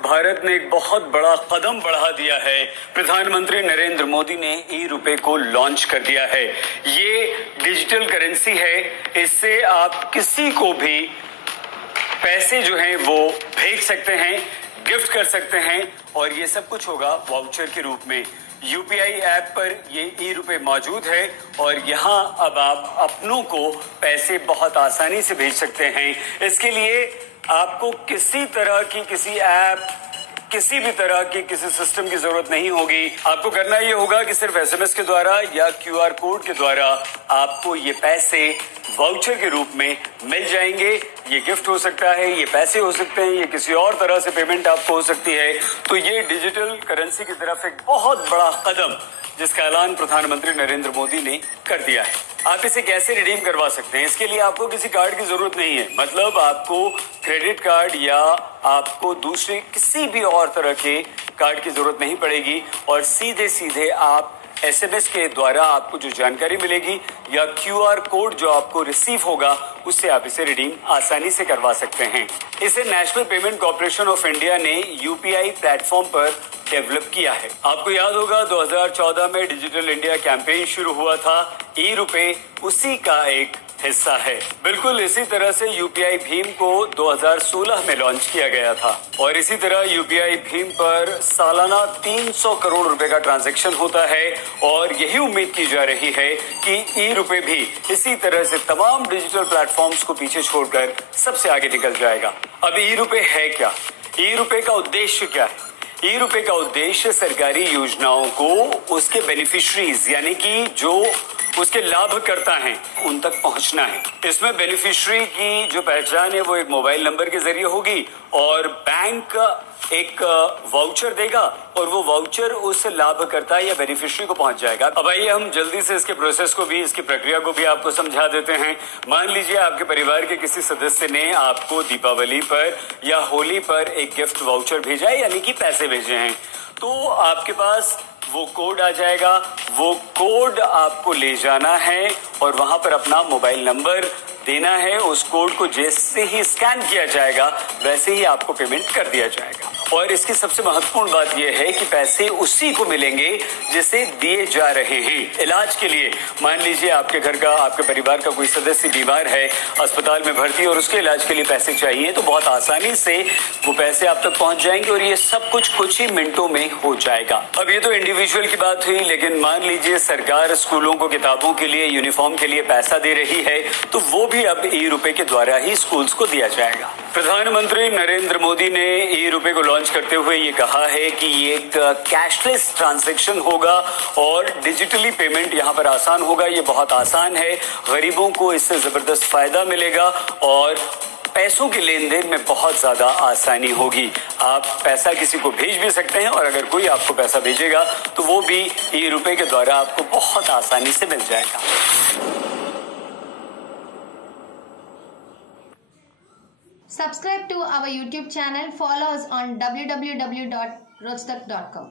भारत ने एक बहुत बड़ा कदम बढ़ा दिया है। प्रधानमंत्री नरेंद्र मोदी ने ई-रुपए को लॉन्च कर दिया है। ये डिजिटल करेंसी है। इससे आप किसी को भी पैसे जो हैं वो भेज सकते हैं, गिफ्ट कर सकते हैं और ये सब कुछ होगा वाउचर के रूप में। यूपीआई ऐप पर ये ई-रुपए मौजूद है और यहाँ अब आप अपनों को पैसे बहुत आसानी से भेज सकते हैं। इसके लिए आपको किसी तरह की किसी ऐप, किसी भी तरह की किसी सिस्टम की जरूरत नहीं होगी। आपको करना ये होगा कि सिर्फ एसएमएस के द्वारा या क्यूआर कोड के द्वारा आपको ये पैसे वाउचर के रूप में मिल जाएंगे। ये गिफ्ट हो सकता है, ये पैसे हो सकते हैं, ये किसी और तरह से पेमेंट आपको हो सकती है। तो ये डिजिटल करेंसी की तरफ एक बहुत बड़ा कदम जिसका ऐलान प्रधानमंत्री नरेंद्र मोदी ने कर दिया है। आप इसे कैसे रिडीम करवा सकते हैं? इसके लिए आपको किसी कार्ड की जरूरत नहीं है। मतलब आपको क्रेडिट कार्ड या आपको दूसरे किसी भी और तरह के कार्ड की जरूरत नहीं पड़ेगी और सीधे सीधे आप एसएमएस के द्वारा आपको जो जानकारी मिलेगी या क्यूआर कोड जो आपको रिसीव होगा उससे आप इसे रिडीम आसानी से करवा सकते हैं। इसे national payment corporation of India ने यूपीआई प्लेटफॉर्म पर डेवलप किया है। आपको याद होगा 2014 में डिजिटल इंडिया कैंपेन शुरू हुआ था। ई-रुपए उसी का एक हिस्सा है। बिल्कुल इसी तरह से यूपीआई भीम को 2016 में लॉन्च किया गया था और इसी तरह यूपीआई भीम पर सालाना 300 करोड़ रुपए का ट्रांजैक्शन होता है और यही उम्मीद की जा रही है कि ई-रुपए भी इसी तरह से तमाम डिजिटल प्लेटफॉर्म्स को पीछे छोड़कर सबसे आगे निकल जाएगा। अब ई-रुपए है क्या? ई-रुपए का उद्देश्य क्या है? ई-रुपए का उद्देश्य सरकारी योजनाओं को उसके बेनिफिशरीज यानी कि जो उसके लाभकर्ता हैं उन तक पहुंचना है। इसमें बेनिफिशरी की जो पहचान है वो एक मोबाइल नंबर के जरिए होगी और बैंक एक वाउचर देगा और वो वाउचर उस लाभकर्ता या बेनिफिशरी को पहुंच जाएगा। अब आइए हम जल्दी से इसके प्रोसेस को भी, इसकी प्रक्रिया को भी आपको समझा देते हैं। मान लीजिए आपके परिवार के किसी सदस्य ने आपको दीपावली पर या होली पर एक गिफ्ट वाउचर भेजा है यानी कि पैसे भेजे हैं, तो आपके पास वो कोड आ जाएगा। वो कोड आपको ले जाना है और वहां पर अपना मोबाइल नंबर देना है। उस कोड को जैसे ही स्कैन किया जाएगा वैसे ही आपको पेमेंट कर दिया जाएगा। और इसकी सबसे महत्वपूर्ण बात यह है कि पैसे उसी को मिलेंगे जिसे दिए जा रहे हैं। इलाज के लिए मान लीजिए आपके घर का, आपके परिवार का कोई सदस्य बीमार है, अस्पताल में भर्ती और उसके इलाज के लिए पैसे चाहिए, तो बहुत आसानी से वो पैसे आप तक पहुंच जाएंगे और ये सब कुछ ही मिनटों में हो जाएगा। अब ये तो इंडिविजुअल की बात हुई, लेकिन मान लीजिए सरकार स्कूलों को किताबों के लिए, यूनिफॉर्म के लिए पैसा दे रही है, तो वो भी अब ई-रुपए के द्वारा ही स्कूल्स को दिया जाएगा। प्रधानमंत्री नरेंद्र मोदी ने ई-रुपए को लॉन्च करते हुए ये कहा है कि ये एक कैशलेस ट्रांजैक्शन होगा और डिजिटली पेमेंट यहाँ पर आसान होगा। ये बहुत आसान है, गरीबों को इससे जबरदस्त फायदा मिलेगा और पैसों के लेन देन में बहुत ज्यादा आसानी होगी। आप पैसा किसी को भेज भी सकते हैं और अगर कोई आपको पैसा भेजेगा तो वो भी ई-रुपए के द्वारा आपको बहुत आसानी से मिल जाएगा। Subscribe to our YouTube channel. Follow us on www.rojtak.com.